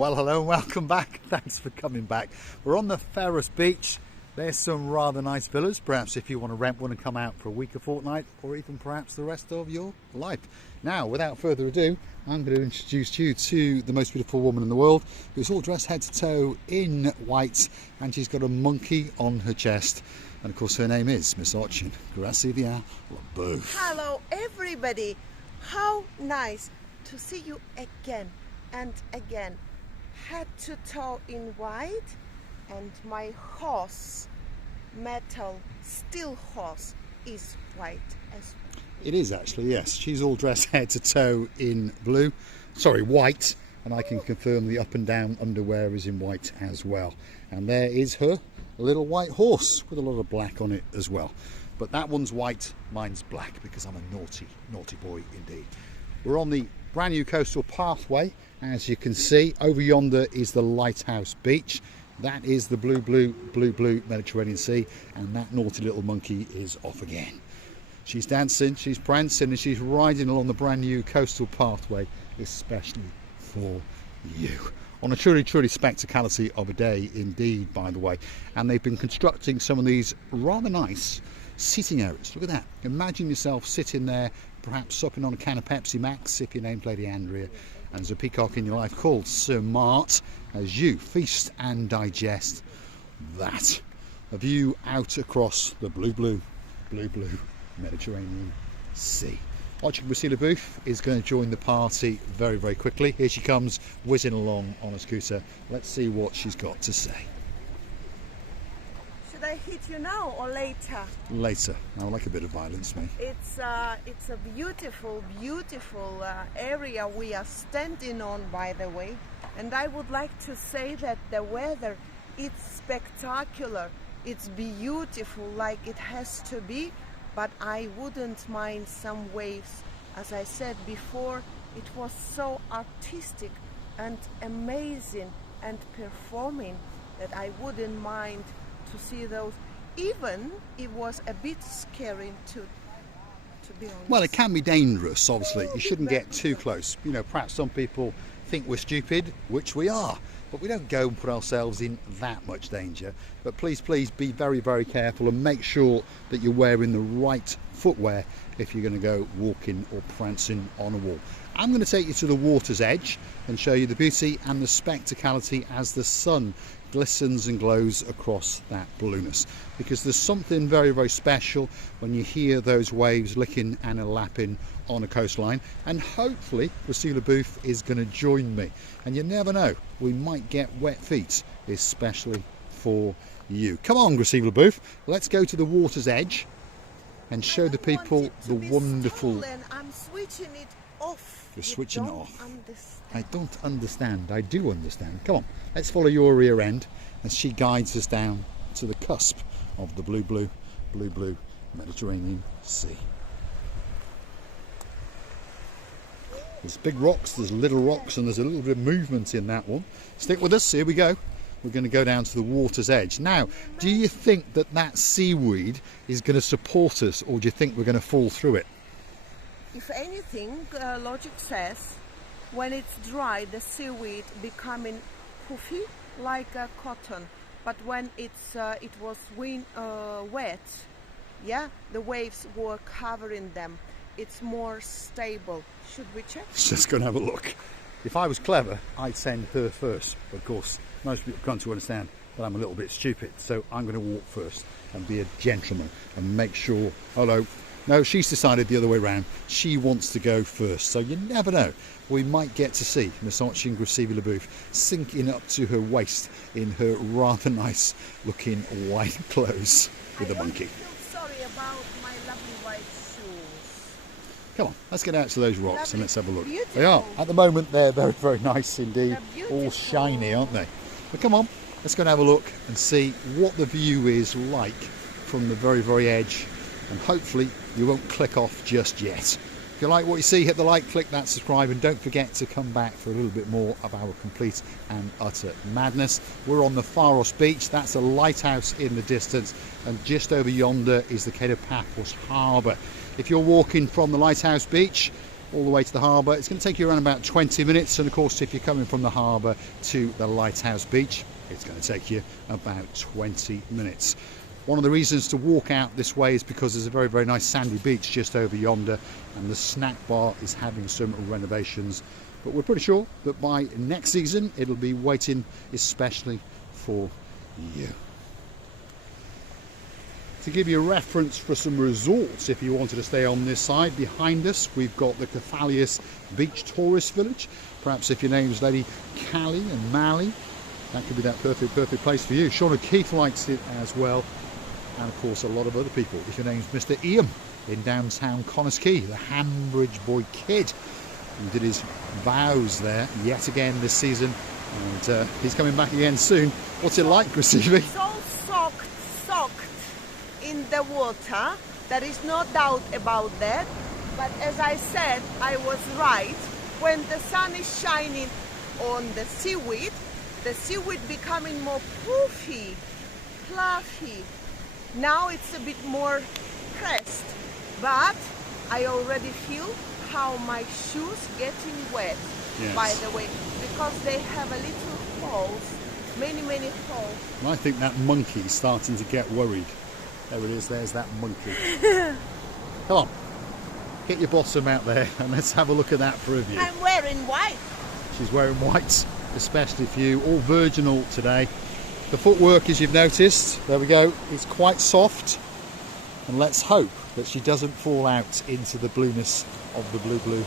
Well, hello and welcome back. Thanks for coming back. We're on the Pharos Beach. There's some rather nice villas, perhaps if you want to rent one and come out for a week, a fortnight, or even perhaps the rest of your life. Now, without further ado, I'm going to introduce you to the most beautiful woman in the world, who's all dressed head to toe in white, and she's got a monkey on her chest. And of course, her name is Miss Orchin Gracivia LaBeouf. Hello, everybody. How nice to see you again and again. Head to toe in white, and my horse, metal steel horse, is white as well. It is actually, yes. She's all dressed head to toe in white, and I can confirm the up and down underwear is in white as well. And there is her little white horse with a lot of black on it as well. But that one's white, mine's black, because I'm a naughty, naughty boy indeed. We're on the brand new coastal pathway. As you can see, over yonder is the Lighthouse Beach. That is the blue Mediterranean Sea, and that naughty little monkey is off again. She's dancing, she's prancing, and she's riding along the brand new coastal pathway, especially for you. On a truly spectacality of a day indeed, by the way. And they've been constructing some of these rather nice seating areas. Look at that. Imagine yourself sitting there, perhaps supping on a can of Pepsi Max if your name's Lady Andrea, and there's a peacock in your life called Sir Mart, as you feast and digest that. A view out across the blue Mediterranean Sea. Orchin Gracivia LaBeouf is going to join the party very quickly. Here she comes, whizzing along on a scooter. Let's see what she's got to say. Should I hit you now or later? Later. I like a bit of violence, me. It's a beautiful area we are standing on, by the way. And I would like to say that the weather, it's spectacular. It's beautiful like it has to be. But I wouldn't mind some waves. As I said before, it was so artistic and amazing and performing that I wouldn't mind to see those. Even it was a bit scary to be honest. Well, it can be dangerous, obviously. You shouldn't get too close. You know, perhaps some people think we're stupid, which we are. But we don't go and put ourselves in that much danger. But please be very careful and make sure that you're wearing the right footwear if you're going to go walking or prancing on a wall. I'm going to take you to the water's edge and show you the beauty and the spectacality as the sun glistens and glows across that blueness, because there's something very special when you hear those waves licking and lapping on a coastline. And hopefully Gracivia LaBeouf is going to join me, and you never know, we might get wet feet, especially for you. Come on, Gracivia LaBeouf, let's go to the water's edge and show the people the wonderful. I'm switching it off. You're switching it off. Understand. I don't understand. I do understand. Come on, let's follow your rear end as she guides us down to the cusp of the blue Mediterranean Sea. There's big rocks, there's little rocks, and there's a little bit of movement in that one. Stick with us, here we go. We're going to go down to the water's edge. Now, do you think that seaweed is going to support us, or do you think we're going to fall through it? If anything, logic says when it's dry, the seaweed becoming puffy like cotton. But when it was wet, yeah, the waves were covering them. It's more stable. Should we check? Let's just go and have a look. If I was clever, I'd send her first. But of course, most people come to understand that I'm a little bit stupid. So I'm going to walk first and be a gentleman and make sure. Hello. No, she's decided the other way around. She wants to go first. So you never know. We might get to see Miss Orchin Gracivia LaBeouf sinking up to her waist in her rather nice looking white clothes with a monkey. I feel sorry about my lovely white shoes. Come on, let's get out to those rocks and let's have a look. Beautiful. They are, at the moment, they're very nice indeed. All shiny, aren't they? But come on, let's go and have a look and see what the view is like from the very edge. And hopefully you won't click off just yet. If you like what you see, hit the like, click that subscribe, and don't forget to come back for a little bit more of our complete and utter madness. We're on the Pharos Beach. That's a lighthouse in the distance, and just over yonder is the Quai de Paphos harbour. If you're walking from the Lighthouse Beach, all the way to the harbour. It's going to take you around about 20 minutes, and of course if you're coming from the harbour to the Lighthouse Beach, it's going to take you about 20 minutes. One of the reasons to walk out this way is because there's a very, very nice sandy beach just over yonder, and the snack bar is having some renovations. But we're pretty sure that by next season it'll be waiting especially for you. To give you a reference for some resorts, if you wanted to stay on this side, behind us we've got the Cephalius Beach Tourist Village. Perhaps if your name's Lady Callie and Mally, that could be that perfect place for you. Sean O'Keefe likes it as well, and of course a lot of other people. If your name's Mr. Ian in downtown Connors Quay, the Hanbridge boy kid, who did his vows there yet again this season, and he's coming back again soon. What's it like, Gracievi? It's all soaked in the water. There is no doubt about that. But as I said, I was right. When the sun is shining on the seaweed becoming more poofy, fluffy. Now it's a bit more pressed, but I already feel how my shoes getting wet. Yes. By the way, because they have a little holes, many holes. And I think that monkey's starting to get worried. There it is, there's that monkey. Come on, get your bottom out there and let's have a look at that for a view. I'm wearing white. She's wearing white, especially for you, all virginal today. The footwork, as you've noticed, there we go, it's quite soft, and let's hope that she doesn't fall out into the blueness of the blue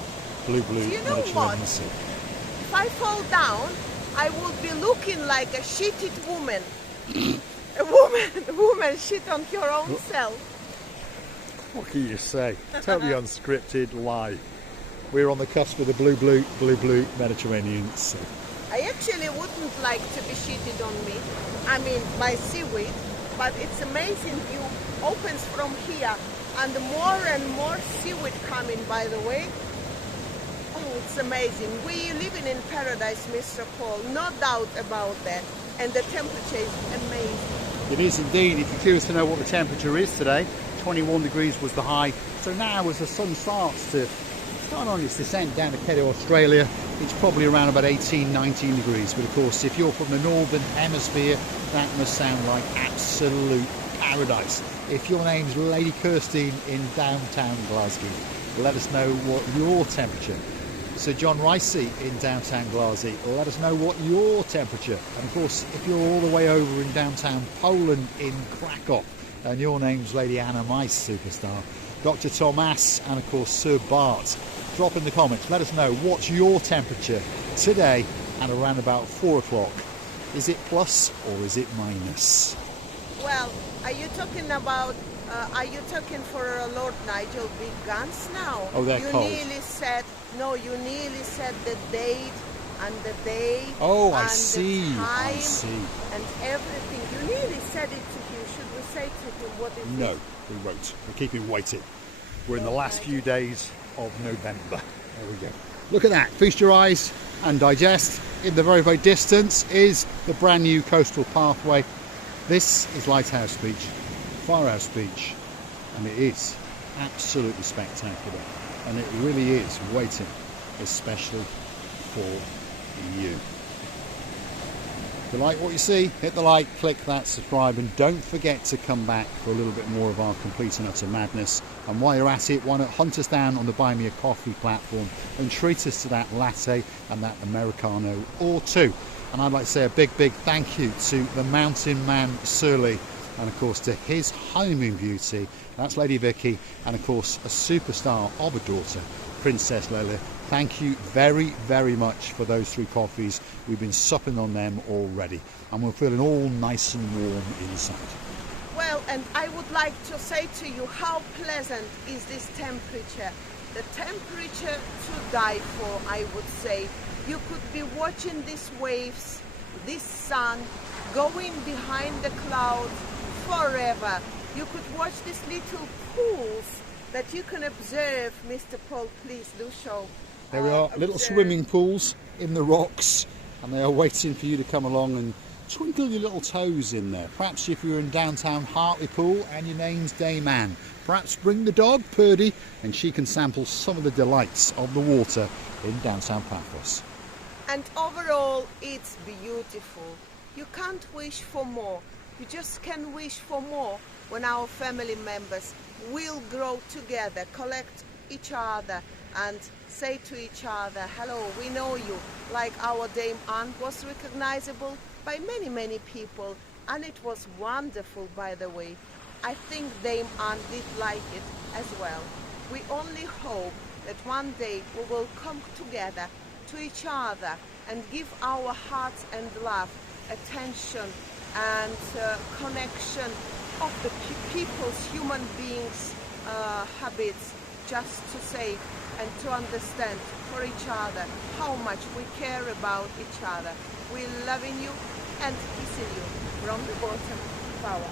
You know what? Mediterranean Sea. If I fall down, I would be looking like a shitted woman. a woman shit on her own self. What can you say? Totally unscripted lie. We're on the cusp of the blue Mediterranean Sea. I actually wouldn't like to be shitted on me, I mean by seaweed, but it's amazing view opens from here, and more seaweed coming, by the way. Oh, it's amazing. We living in paradise, Mr. Paul, no doubt about that, and the temperature is amazing. It is indeed. If you're curious to know what the temperature is today, 21 degrees was the high. So now as the sun starts on its descent down to Kedo, Australia, it's probably around about 18-19 degrees. But of course, if you're from the northern hemisphere, that must sound like absolute paradise. If your name's Lady Kirstine in downtown Glasgow, let us know what your temperature. Sir John Ricey in downtown Glasgow, let us know what your temperature. And of course, if you're all the way over in downtown Poland in Krakow, and your name's Lady Anna Mice Superstar, Dr. Thomas, and of course Sir Bart, drop in the comments. Let us know what's your temperature today at around about 4 o'clock. Is it plus or is it minus? Well, are you talking about? Are you talking for Lord Nigel Big Guns now? Oh, they're cold. You nearly said the date and the day. Oh, and I see. The time I see. And everything. You nearly said it to him. Should we say to him what is No, it? we won't. We'll keep him waiting. We're in the last few days of November. There we go. Look at that. Feast your eyes and digest. In the very, very distance is the brand new coastal pathway. This is Lighthouse Beach, Firehouse Beach, and it is absolutely spectacular. And it really is waiting, especially for you. If you like what you see, hit the like, click that subscribe, and don't forget to come back for a little bit more of our complete and utter madness. And while you're at it, why not hunt us down on the Buy Me a Coffee platform and treat us to that latte and that Americano or two. And I'd like to say a big thank you to the mountain man Surly, and of course to his honeymoon beauty, that's Lady Vicky, and of course a superstar of a daughter, Princess Leila. Thank you very, very much for those 3 coffees. We've been supping on them already, and we're feeling all nice and warm inside. Well, and I would like to say to you how pleasant is this temperature. The temperature to die for, I would say. You could be watching these waves, this sun, going behind the clouds forever. You could watch these little pools that you can observe. Mr. Paul, please do show. There we are, little swimming pools in the rocks, and they are waiting for you to come along and twinkle your little toes in there. Perhaps if you're in downtown Hartlepool and your name's Dame Anne, perhaps bring the dog Purdy and she can sample some of the delights of the water in downtown Paphos. And overall, it's beautiful. You can't wish for more. You just can wish for more when our family members will grow together, collect each other and say to each other, hello, we know you, like our Dame Anne was recognizable by many people, and it was wonderful, by the way. I think Dame Anne did like it as well. We only hope that one day we will come together to each other and give our hearts and love, attention and connection of the people's, human beings' habits, just to say and to understand for each other how much we care about each other. We're loving you and kissing you from the bottom of our.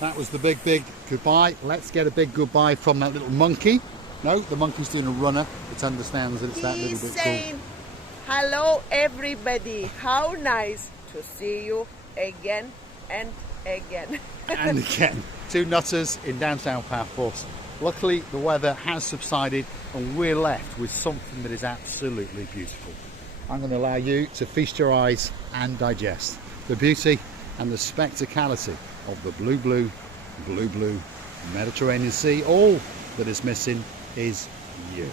That was the big goodbye. Let's get a big goodbye from that little monkey. No, the monkey's doing a runner. It understands that it's that He's little bit saying, hello everybody, how nice to see you again and again. And again, two nutters in downtown Paphos. Luckily the weather has subsided and we're left with something that is absolutely beautiful. I'm going to allow you to feast your eyes and digest the beauty and the spectacality of the blue Mediterranean Sea. All that is missing is you.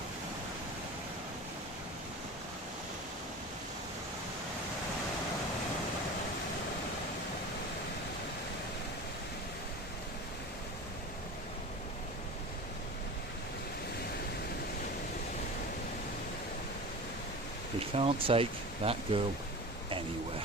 We can't take that girl anywhere.